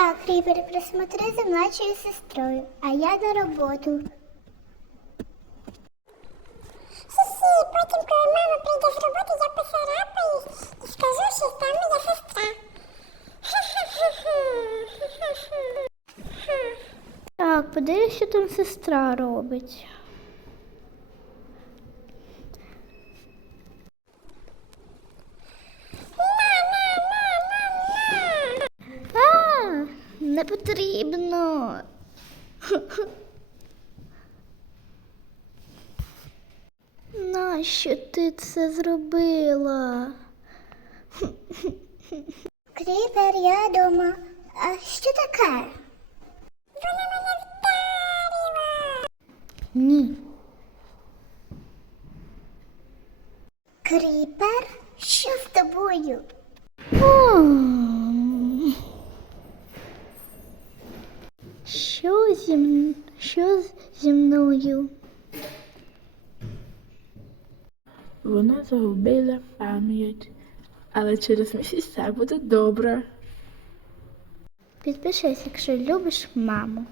Так, Кріпер, присмотри за младшою сестрою, а я на роботу. Хі-хі, потім, коли мама прийде з роботи, я поцарапаюсь і скажу, що там моя сестра. Так, подивись, що там сестра робить. Не потрібно. Нащо ти це зробила? Кріпер, я дома. А що таке? Ні. Кріпер? Що з тобою? М. Що зі, м- що зі мною? Вона загубила пам'ять, але через місяць все буде добре. Підпишись, якщо любиш маму.